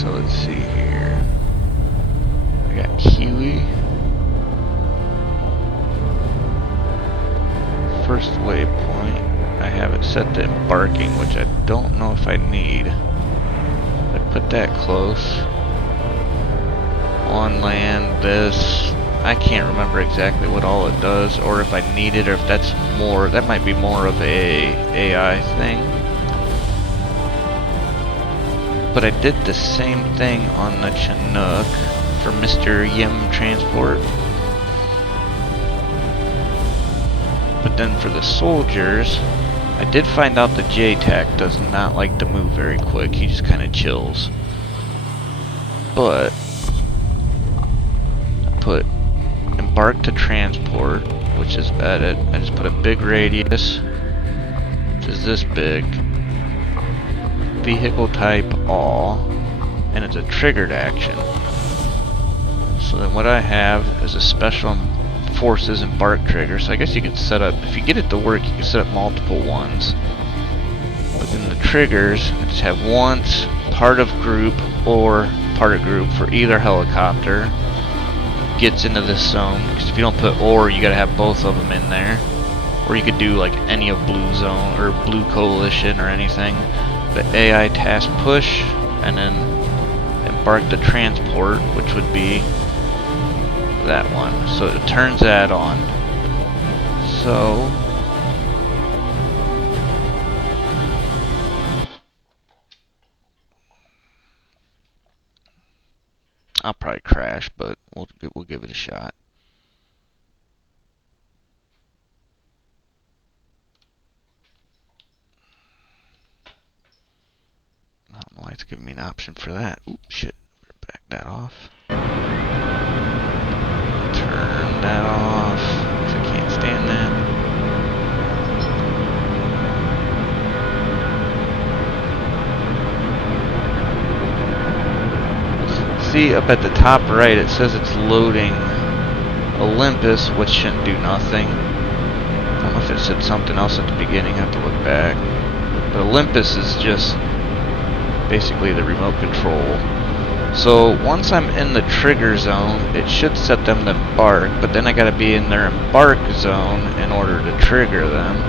So let's see here. I got Kiwi. First waypoint. I have it set to Embarking, which I don't know if I need. I put that close. On land, this. I can't remember exactly what all it does, or if I need it, or if that's more. That might be more of a AI thing. But I did the same thing on the Chinook for Mr. Yim Transport. But then for the soldiers, I did find out the JTAC does not like to move very quick. He just kind of chills. But I put Embark to Transport, which is edit. I just put a big radius, which is this big. Vehicle type all, and it's a triggered action. So then what I have is a special forces Embark trigger. So I guess you could set up, if you get it to work, you can set up multiple ones. But then the triggers, I just have once, part of group, or part of group for either helicopter gets into this zone. Because if you don't put or, you gotta have both of them in there. Or you could do like any of Blue Zone or Blue Coalition or anything. The AI task push, and then Embark the Transport, which would be that one. So it turns that on. So I'll probably crash, but we'll give it a shot. I don't know why it's giving me an option for that. Oops, shit. Back that off. Turn that off, because I can't stand that. See, up at the top right, it says it's loading Olympus, which shouldn't do nothing. I don't know if it said something else at the beginning. I have to look back. But Olympus is just basically the remote control. So once I'm in the trigger zone, it should set them to embark, but then I gotta be in their embark zone in order to trigger them.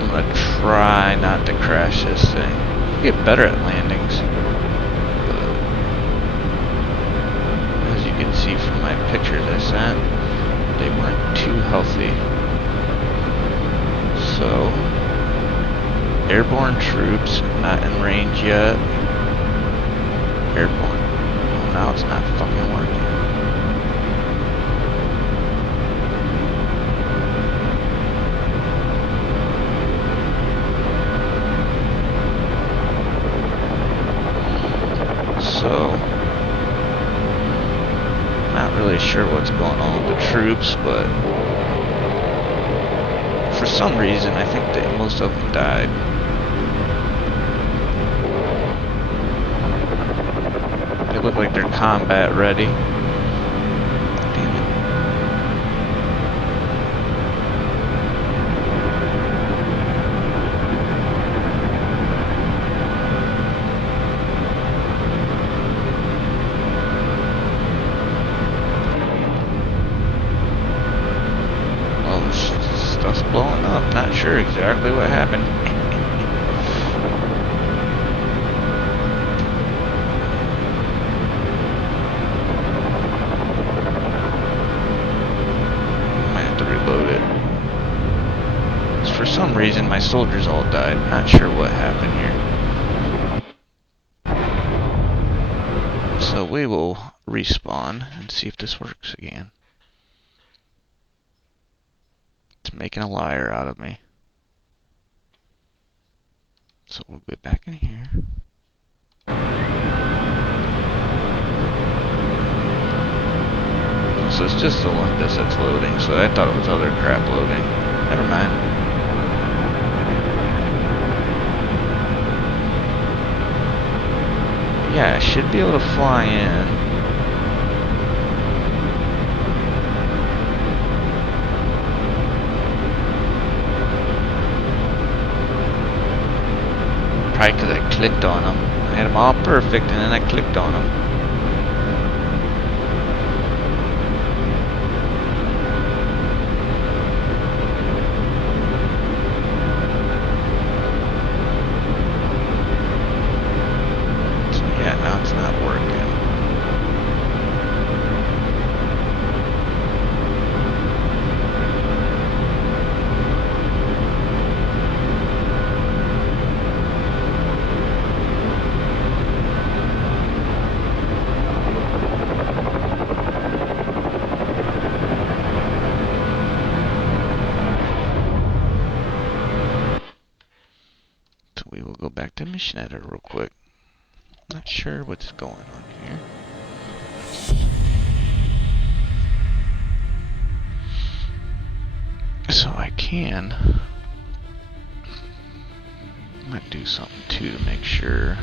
I'm gonna try not to crash this thing. I'll get better at landings. But as you can see from my pictures I sent, they weren't too healthy. So airborne troops, not in range yet. Airborne. Oh, now it's not fucking working. So, not really sure what's going on with the troops, but for some reason I think that most of them died. They look like they're combat ready. Damn it. Oh, this stuff's blowing up. Not sure exactly what happened. For some reason my soldiers all died. Not sure what happened here. So we will respawn and see if this works again. It's making a liar out of me. So we'll get back in here. So it's just Olympus that's loading, so I thought it was other crap loading. Never mind. Yeah, I should be able to fly in. Probably because I clicked on them. I had them all perfect, and then I clicked on them. Yeah, now it's not working. So we will go back to mission editor real quick. Not sure what's going on here. So I can. I'm gonna do something too to make sure.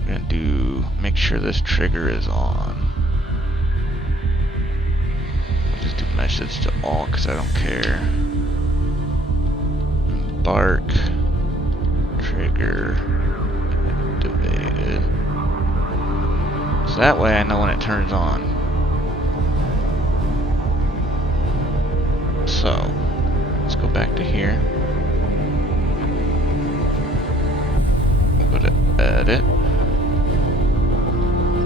We're gonna make sure this trigger is on. I'll just do message to all because I don't care. Embark trigger activated. So that way I know when it turns on. So let's go back to here. We'll go to edit.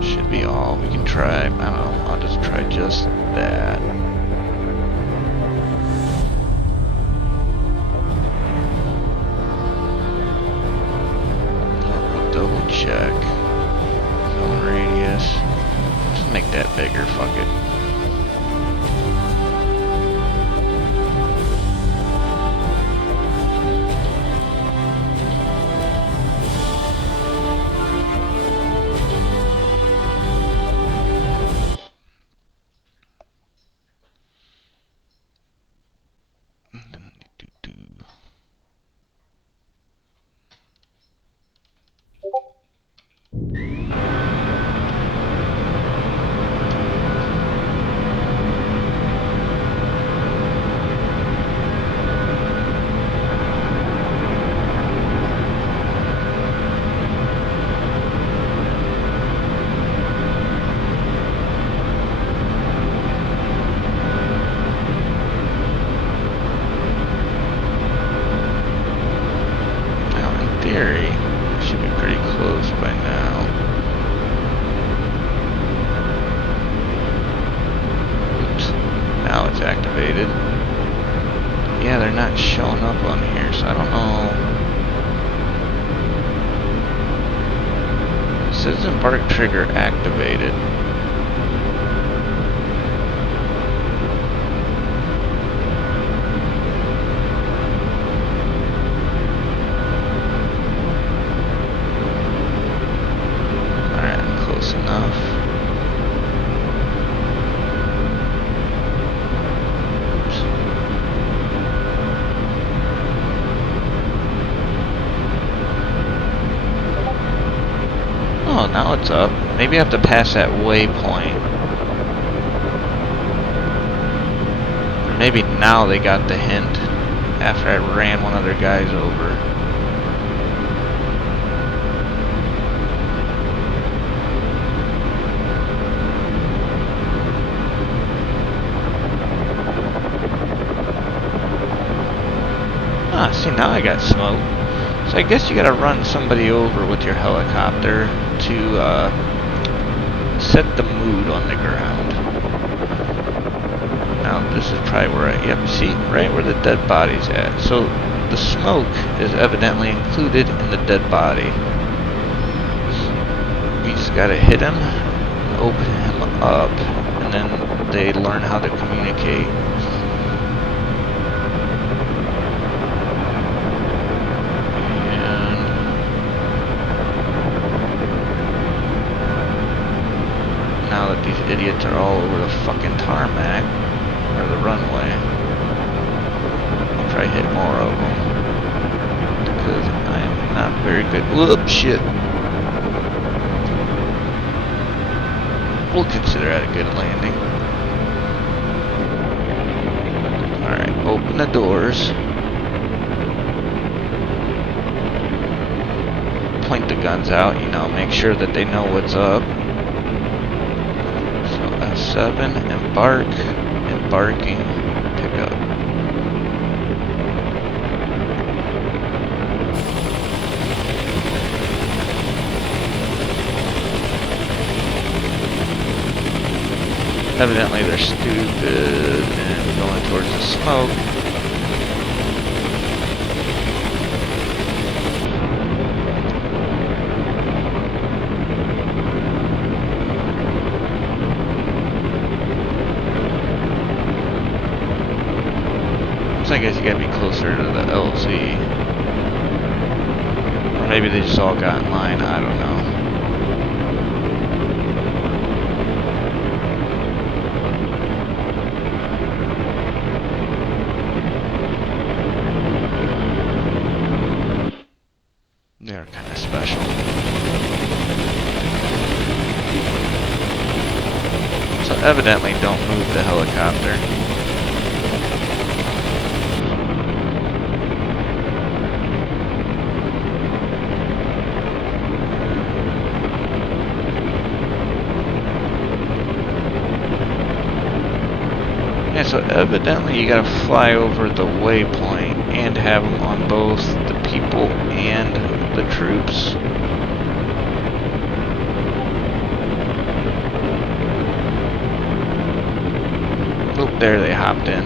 Should be all. We can try. I don't know. I'll just try just that. We'll double check. Zone radius. Just make that bigger. Fuck it. Should be pretty close by now. Oops. Now it's activated. Yeah, they're not showing up on here, so I don't know. It says Embark trigger activated. Enough. Oops. Oh, now it's up. Maybe I have to pass that waypoint. Or maybe now they got the hint after I ran one of their guys over. Ah, see, now I got smoke. So I guess you gotta run somebody over with your helicopter to set the mood on the ground. Now this is probably where see, right where the dead body's at. So the smoke is evidently included in the dead body. You just gotta hit him, open him up, and then they learn how to communicate. Now that these idiots are all over the fucking tarmac, or the runway, I'll try to hit more of them, because I am not very good. Whoop, shit. We'll consider that a good landing. Alright, open the doors. guns out, you know, make sure that they know what's up. So F7, embark, embarking, pick up. Evidently they're stupid and going towards the smoke. So I guess you gotta be closer to the LZ. Or maybe they just all got in line, I don't know. They're kind of special. So evidently don't move the helicopter. Yeah, so evidently you gotta fly over the waypoint and have them on both the people and the troops. Oop, there they hopped in.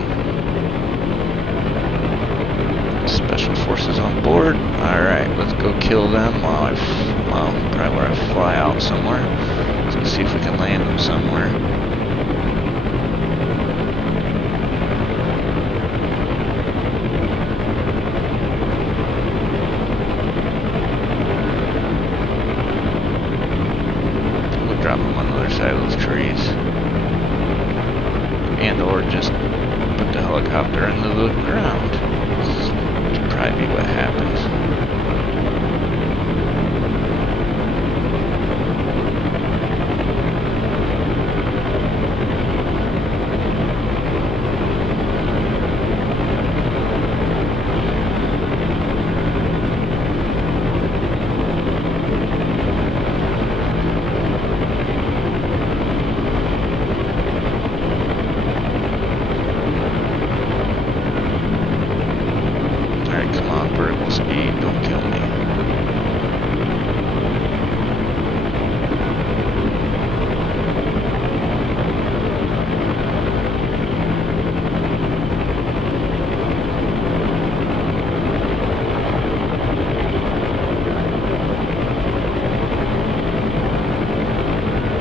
Special forces on board. Alright, let's go kill them while probably where I fly out somewhere. Let's see if we can land them somewhere. Drop them on the other side of those trees. And or just put the helicopter into the ground. Which would probably be what happens. Speed, don't kill me.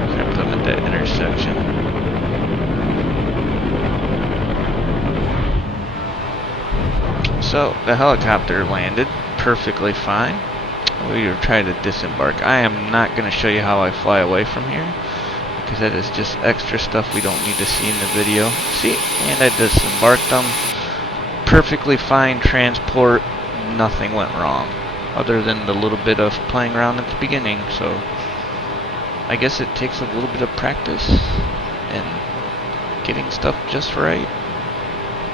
Okay, put them at that intersection. So the helicopter landed perfectly fine. We are trying to disembark. I am not going to show you how I fly away from here because that is just extra stuff we don't need to see in the video. See, and I disembarked them. Perfectly fine transport. Nothing went wrong other than the little bit of playing around at the beginning. So I guess it takes a little bit of practice and getting stuff just right.